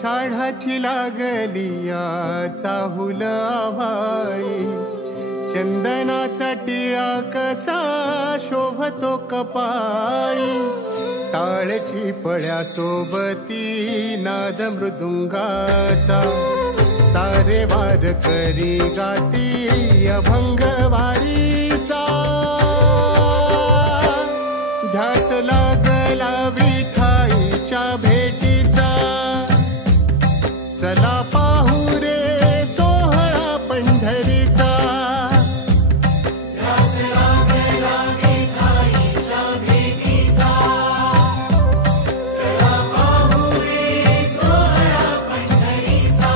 आषाढाची लागलिया चाहुल आभाळी, चंदनाचा टिळा कसा शोभतो कपाळी, टाळची पळ्या सोबती नाद मृदुंगाचा, सारे वार करी गाती अभंग वारीचा, ध्यास लागला विठाईच्या भेटीचा, चला पाहू रे सोहळा पंढरीचा, ध्यास लागला विठाईच्या भेटीचा, चला पाहू रे सोहळा पंढरीचा.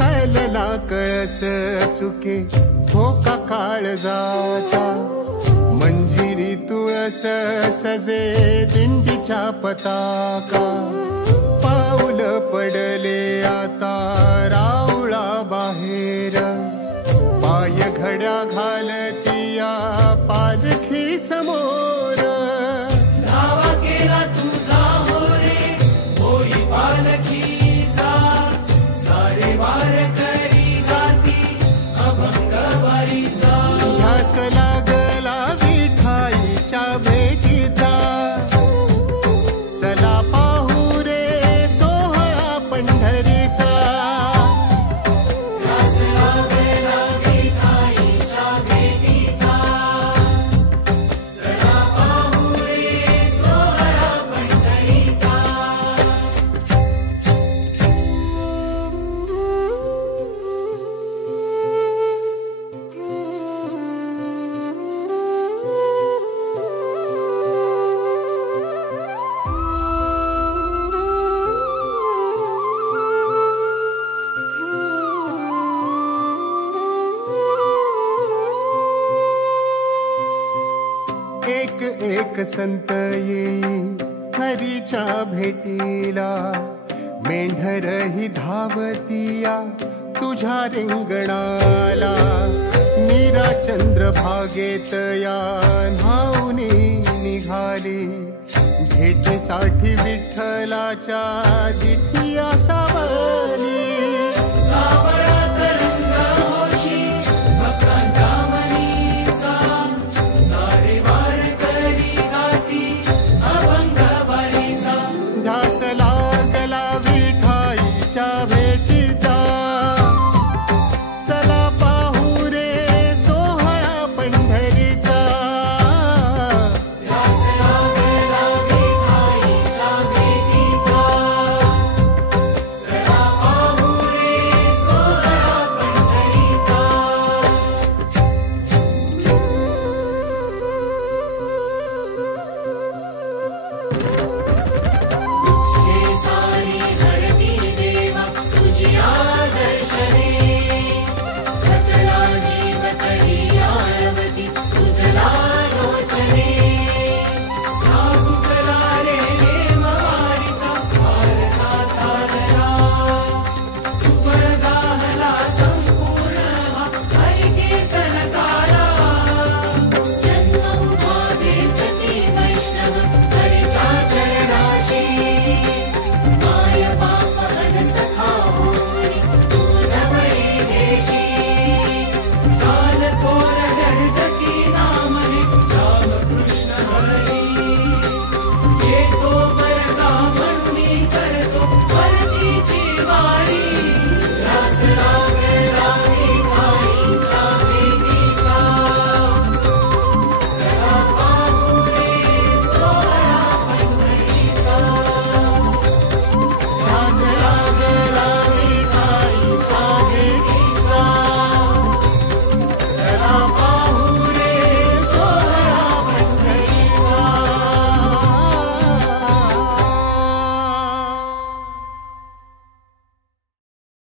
हलला कळस चुके धोका काळजाचा, मंजिरी तुळस सजे दिंडीच्या पताका, पाऊल पडले आता राऊळा बाहेर, पाय घड्या घालतिया पालखी समोर, नावा केला तुझा हो रे होई पालखीचा, सारे वार करी गाती अभंग वारीचा. ध्यास लागला विठाईच्या भेटीचा, चला पाहू रे सोहळा पंढरीचा, ध्यास लागला विठाईच्या भेटीचा, चला पाहू रे सोहळा पंढरीचा. एक एक संत येई हरीच्या भेटीला, मेंढर ही धावतिया तुझ्या रिंगणाला, मीरा चंद्रभागेत या न्हाऊनी निघाली, भेटीसाठी विठ्ठलाच्या जिठिया सावली. सावली